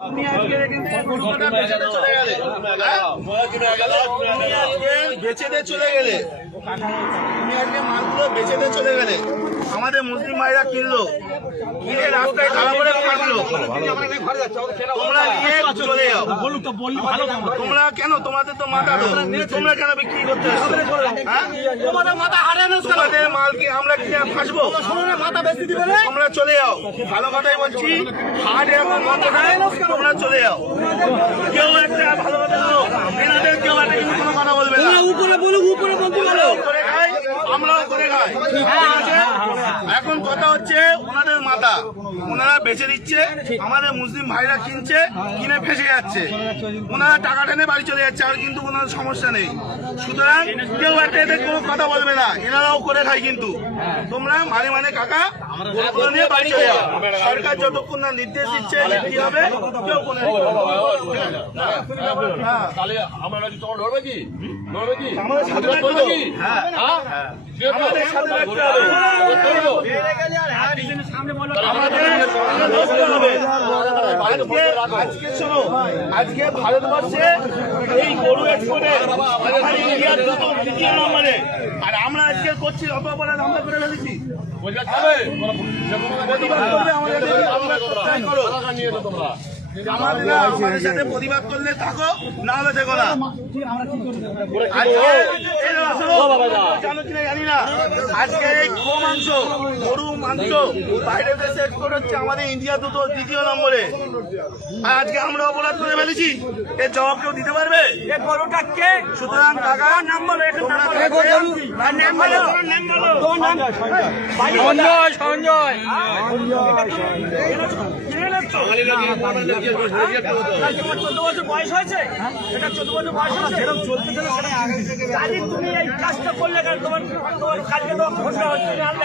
আপনি আজকে বেচে দিয়ে চলে গেলে তুমি আজকে মালগুলো বেচে দিয়ে চলে গেলে আমাদের মুসলিম ভাইরা কিনলো, কিনে রাস্তায় দাঁড়া করে কাটলো, তোমরা নিয়ে চলে যাও। তোমরা কেন, তোমাদের তো মাথা, তোমরা কেন বিক্রি করতে আসছো? তোমাদের মালকে আমরা কিনে ফাঁসবো? তোমরা চলে যাও, ভালো কথাই বলছি। হাট এখন বন্ধ নাই, তোমরা চলে যাও। কেউ একটা ভালো কথা বলো, এনাদের কেউ একটা কিন্তু কোনো কথা বলবে না। উপরে বলুক, উপরে বলতে বলো, করে খাই, আমরাও করে খাই। এখন কথা হচ্ছে ওনাদের মাথা, ওনারা বেচে দিচ্ছে, আমাদের মুসলিম ভাইরা কিনছে, কিনে ফেসে যাচ্ছে, ওনারা টাকা টেনে বাড়ি চলে যাচ্ছে, আর কিন্তু কোনো সমস্যা নেই। সুতরাং কেউ একটা এদের কোনো কথা বলবে না, এনারাও করে খায়। কিন্তু তোমরা মানে কাকা নিয়ে বাড়ি চলে যাও। সরকার যতক্ষণ না নির্দেশ দিচ্ছে কি হবে, কেউ কোনো আজকে ভারতবর্ষে এই গরু এক্সপোর্টে ইন্ডিয়ার তৃতীয় নম্বরে, আর আমরা আজকে করছি অত অপরাধ আমরা করে ফেলেছি। আমাদের সাথে প্রতিবাদ করলে থাকো, না হলে দেখো না। জানি না আজকে এই মাংস, গরু মাংস বাইরের দেশে এক্সপোর্ট হচ্ছে, আমাদের ইন্ডিয়া দ্বিতীয় নম্বরে। আর আজকে আমরা অপরাধ করে ফেলেছি, এর জবাব কেউ দিতে পারবে? সুতরাং টাকা নাম বলো, সঞ্জয় 14 বছর বয়স হয়েছে, এটা 14 বছর বয়স হয়েছে, সেরকম চলতে চলে তুমি এই কাজটা করলে কেন? তোমার কাজকে তো ঘোষণা হচ্ছে আমরা